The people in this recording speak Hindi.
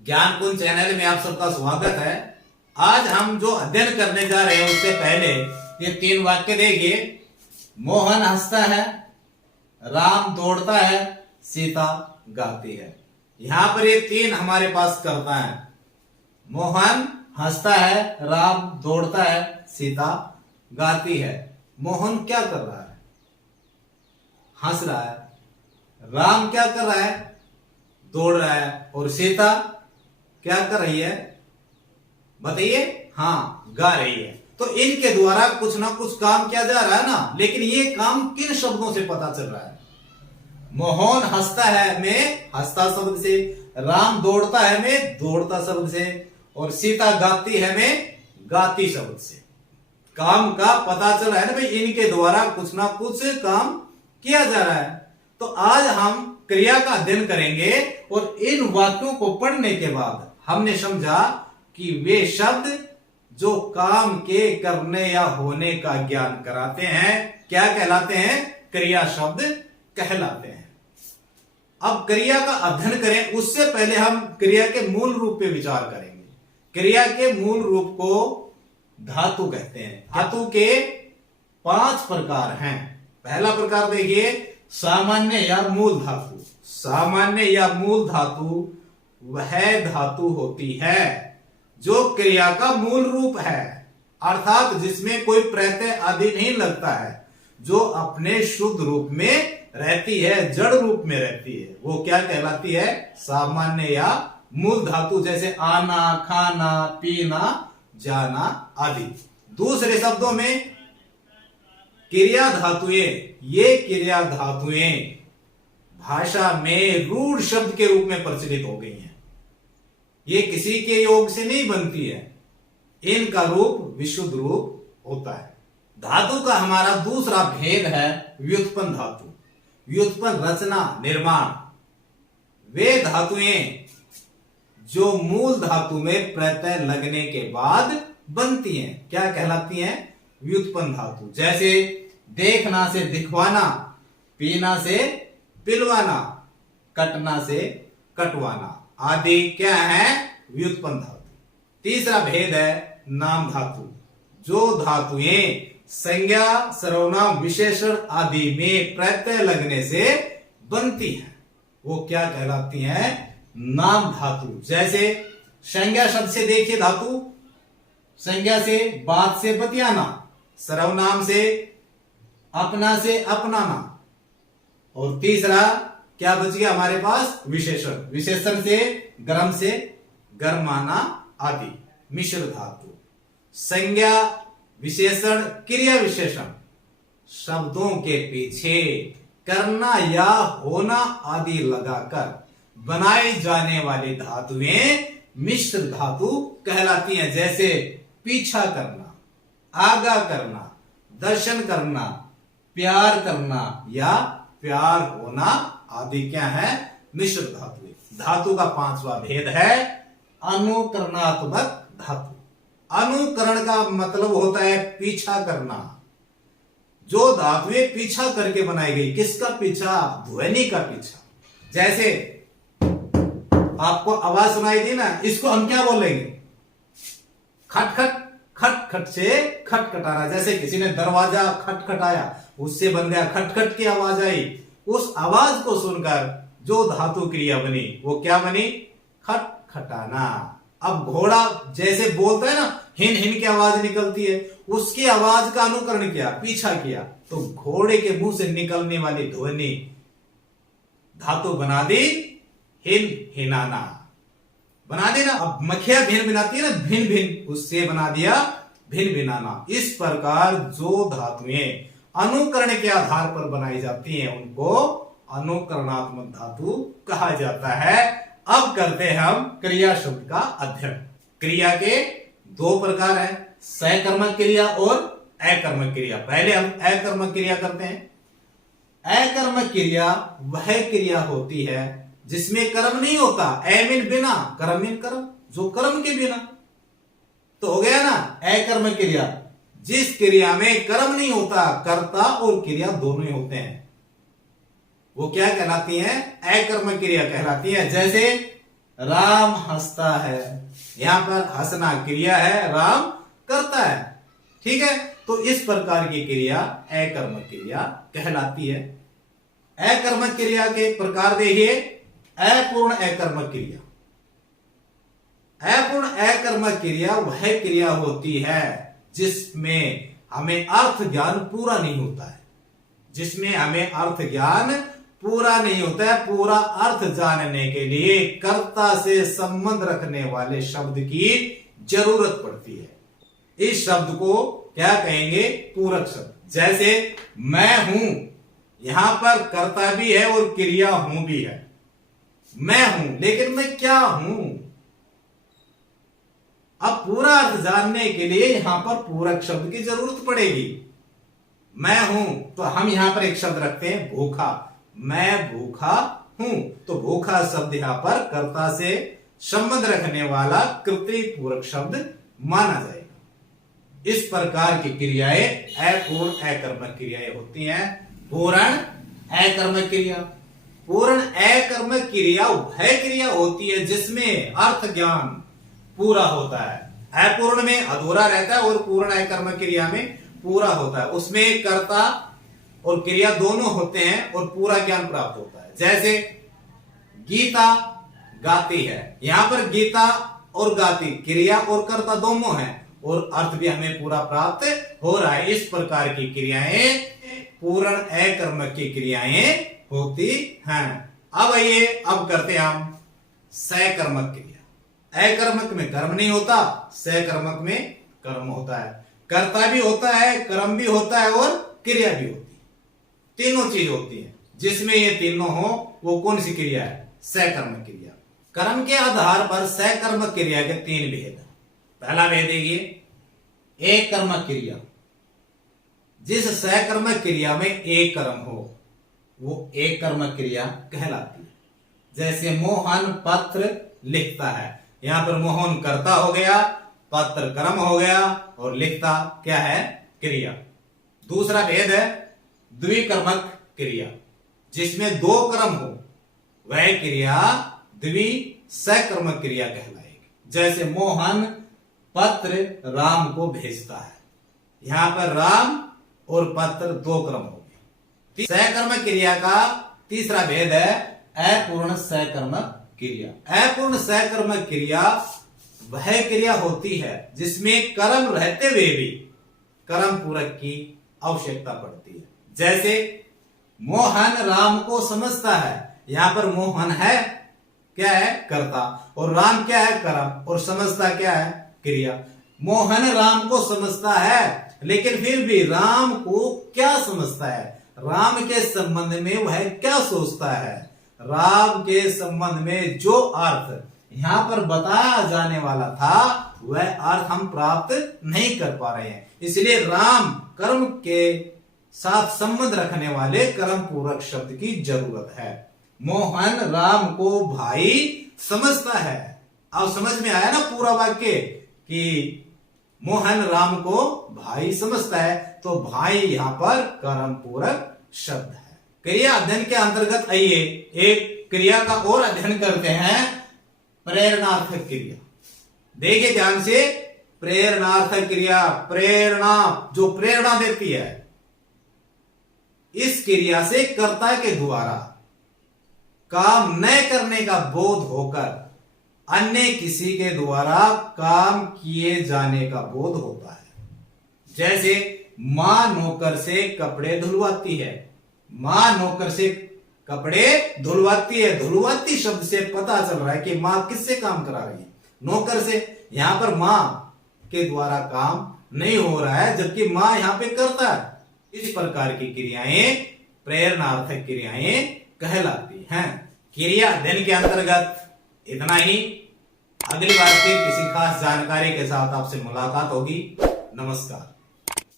ज्ञान कुंज चैनल में आप सबका स्वागत है। आज हम जो अध्ययन करने जा रहे हैं उससे पहले ये 3 वाक्य देखिए। मोहन हंसता है, राम दौड़ता है, सीता गाती है। यहाँ पर ये 3 हमारे पास कर्ता है। मोहन हंसता है, राम दौड़ता है, सीता गाती है। मोहन क्या कर रहा है? हंस रहा है। राम क्या कर रहा है? दौड़ रहा है। और सीता क्या कर रही है? बताइए। हाँ, गा रही है। तो इनके द्वारा कुछ ना कुछ काम किया जा रहा है ना, लेकिन ये काम किन शब्दों से पता चल रहा है? मोहन हंसता है में हंसता शब्द से, राम दौड़ता है में दौड़ता शब्द से, और सीता गाती है में गाती शब्द से। काम का पता चल रहा है ना भाई, इनके द्वारा कुछ ना कुछ काम किया जा रहा है। तो आज हम क्रिया का अध्ययन करेंगे और इन वाक्यों को पढ़ने के बाद हमने समझा कि वे शब्द जो काम के करने या होने का ज्ञान कराते हैं क्या कहलाते हैं? क्रिया शब्द कहलाते हैं। अब क्रिया का अध्ययन करें उससे पहले हम क्रिया के मूल रूप पे विचार करेंगे। क्रिया के मूल रूप को धातु कहते हैं। धातु के 5 प्रकार हैं। पहला प्रकार देखिए, सामान्य या मूल धातु। सामान्य या मूल धातु वह धातु होती है जो क्रिया का मूल रूप है, अर्थात जिसमें कोई प्रत्यय आदि नहीं लगता है, जो अपने शुद्ध रूप में रहती है, जड़ रूप में रहती है, वो क्या कहलाती है? सामान्य या मूल धातु। जैसे आना, खाना, पीना, जाना आदि। दूसरे शब्दों में क्रिया धातुएं, ये क्रिया धातुएं भाषा में रूढ़ शब्द के रूप में प्रचलित हो गई हैं। ये किसी के योग से नहीं बनती है, इनका रूप विशुद्ध रूप होता है। धातु का हमारा दूसरा भेद है व्युत्पन्न धातु। व्युत्पन्न रचना, निर्माण। वे धातुएं जो मूल धातु में प्रत्यय लगने के बाद बनती हैं क्या कहलाती हैं? व्युत्पन्न धातु। जैसे देखना से दिखवाना, पीना से पिलवाना, कटना से कटवाना आदि क्या है? व्युत्पन्न धातु। तीसरा भेद है नाम धातु। जो धातुएं संज्ञा, सर्वनाम, विशेषण आदि में प्रत्यय लगने से बनती हैं वो क्या कहलाती हैं? नाम धातु। जैसे संज्ञा शब्द से देखिए धातु, संज्ञा से बात से बतियाना, सर्वनाम से अपना से अपनाना, और तीसरा क्या बच गया हमारे पास? विशेषण। विशेषण से गरमाना आदि। मिश्र धातु। संज्ञा, विशेषण, क्रिया विशेषण शब्दों के पीछे करना या होना आदि लगाकर बनाई जाने वाली धातुएं मिश्र धातु कहलाती हैं। जैसे पीछा करना, आगा करना, दर्शन करना, प्यार करना या प्यार होना आदि क्या है? मिश्र धातु। धातु का 5वां भेद है अनुकरणात्मक धातु। अनुकरण का मतलब होता है पीछा करना। जो धातुएं पीछा करके बनाई गई, किसका पीछा? ध्वनि का पीछा। जैसे आपको आवाज सुनाई दी ना, इसको हम क्या बोलेंगे? खटखट। खटखट से खटखटाना। जैसे किसी ने दरवाजा खटखटाया, उससे बन गया खटखट की आवाज आई। उस आवाज को सुनकर जो धातु क्रिया बनी वो क्या बनी? खटखटाना। अब घोड़ा जैसे बोलता है ना, हिन हिन की आवाज निकलती है, उसकी आवाज का अनुकरण किया, पीछा किया, तो घोड़े के मुंह से निकलने वाली ध्वनि धातु बना दी हिन हिनाना। बना देना। अब मखिया भिन भिनाती है ना, भिन भिन, उससे बना दिया भिन भिनाना। इस प्रकार जो धातुएं अनुकरण के आधार पर बनाई जाती हैं उनको अनुकरणात्मक धातु कहा जाता है। अब करते हैं हम क्रिया शब्द का अध्ययन। क्रिया के 2 प्रकार हैं, सकर्मक क्रिया और अकर्मक क्रिया। पहले हम अकर्मक क्रिया करते हैं। अकर्मक क्रिया वह क्रिया होती है जिसमें कर्म नहीं होता। मीन बिना, कर्म मीन कर्म, जो कर्म के बिना। तो हो गया ना अकर्मक क्रिया। जिस क्रिया में कर्म नहीं होता, कर्ता और क्रिया दोनों ही होते हैं, वो क्या कहलाती है? अकर्मक क्रिया कहलाती है। जैसे राम हंसता है। यहां पर हंसना क्रिया है, राम करता है। ठीक है, तो इस प्रकार की क्रिया अकर्मक क्रिया कहलाती है। अकर्मक क्रिया के प्रकार देखिए, अपूर्ण अकर्मक क्रिया। अपूर्ण अकर्मक क्रिया वह क्रिया होती है जिसमें हमें अर्थ ज्ञान पूरा नहीं होता है, जिसमें हमें अर्थ ज्ञान पूरा नहीं होता है। पूरा अर्थ जानने के लिए कर्ता से संबंध रखने वाले शब्द की जरूरत पड़ती है। इस शब्द को क्या कहेंगे? पूरक शब्द। जैसे मैं हूं, यहां पर कर्ता भी है और क्रिया हूं भी है। मैं हूं, लेकिन मैं क्या हूं? अब पूरा अर्थ जानने के लिए यहां पर पूरक शब्द की जरूरत पड़ेगी। मैं हूं, तो हम यहां पर एक शब्द रखते हैं भूखा। मैं भूखा हूं, तो भूखा शब्द यहां पर कर्ता से संबंध रखने वाला कृत्रिम पूरक शब्द माना जाएगा। इस प्रकार की क्रियाएं अपूर्ण अकर्मक क्रियाएं होती हैं। पूर्ण अकर्मक क्रिया। पूर्ण अकर्मक क्रिया वह क्रिया होती है जिसमें अर्थ ज्ञान पूरा होता है। अपूर्ण में अधूरा रहता है और पूर्ण अकर्मक क्रिया में पूरा होता है। उसमें कर्ता और क्रिया दोनों होते हैं और पूरा ज्ञान प्राप्त होता है। जैसे गीता गाती है, यहां पर गीता और गाती क्रिया और कर्ता दोनों हैं और अर्थ भी हमें पूरा प्राप्त हो रहा है। इस प्रकार की क्रियाएं पूर्ण अकर्मक की क्रियाएं होती हैं। अब आइए, अब करते हैं हम सकर्मक क्रिया। अकर्मक में कर्म नहीं होता, सकर्मक में कर्म होता है। कर्ता भी होता है, कर्म भी होता है और क्रिया भी होती है। तीनों चीज होती है। जिसमें ये तीनों हो वो कौन सी क्रिया है? सकर्मक क्रिया। कर्म के आधार पर सकर्मक क्रिया के तीन भेद हैं। पहला भेद देखिए, एक कर्मक क्रिया। जिस सकर्मक क्रिया में एक कर्म हो वो एक कर्मक क्रिया कहलाती है। जैसे मोहन पत्र लिखता है, यहां पर मोहन कर्ता हो गया, पत्र कर्म हो गया और लिखता क्या है? क्रिया। दूसरा भेद है द्विकर्मक क्रिया। जिसमें दो कर्म हो वह क्रिया द्विसकर्मक क्रिया कहलाएगी। जैसे मोहन पत्र राम को भेजता है, यहां पर राम और पत्र दो क्रम हो गए। सकर्मक क्रिया का तीसरा भेद है अपूर्ण सकर्मक क्रिया। अपूर्ण सकर्मक क्रिया वह क्रिया होती है जिसमें कर्म रहते हुए भी कर्म पूरक की आवश्यकता पड़ती है। जैसे मोहन राम को समझता है, यहां पर मोहन है क्या है? कर्ता, और राम क्या है? कर्म, और समझता क्या है? क्रिया। मोहन राम को समझता है, लेकिन फिर भी राम को क्या समझता है? राम के संबंध में वह क्या सोचता है? राम के संबंध में जो अर्थ यहां पर बताया जाने वाला था वह अर्थ हम प्राप्त नहीं कर पा रहे हैं। इसलिए राम कर्म के साथ संबंध रखने वाले कर्म पूरक शब्द की जरूरत है। मोहन राम को भाई समझता है। अब समझ में आया ना पूरा वाक्य कि मोहन राम को भाई समझता है, तो भाई यहां पर कर्म पूरक शब्द है। क्रिया अध्ययन के अंतर्गत आइए एक क्रिया का और अध्ययन करते हैं, प्रेरणार्थक क्रिया। देखिए ध्यान से, प्रेरणार्थक क्रिया, प्रेरणा जो प्रेरणा देती है, इस क्रिया से कर्ता के द्वारा काम न करने का बोध होकर अन्य किसी के द्वारा काम किए जाने का बोध होता है। जैसे मां नौकर से कपड़े धुलवाती है, मां नौकर से कपड़े धुलवाती है। धुलवाती शब्द से पता चल रहा है कि मां किससे काम करा रही है? नौकर से। यहां पर मां के द्वारा काम नहीं हो रहा है, जबकि मां यहां पे करता है। इस प्रकार की क्रियाएं प्रेरणार्थक क्रियाएं कहलाती हैं। क्रिया अध्ययन के अंतर्गत इतना ही। अगली बार फिर किसी खास जानकारी के साथ आपसे मुलाकात होगी। नमस्कार।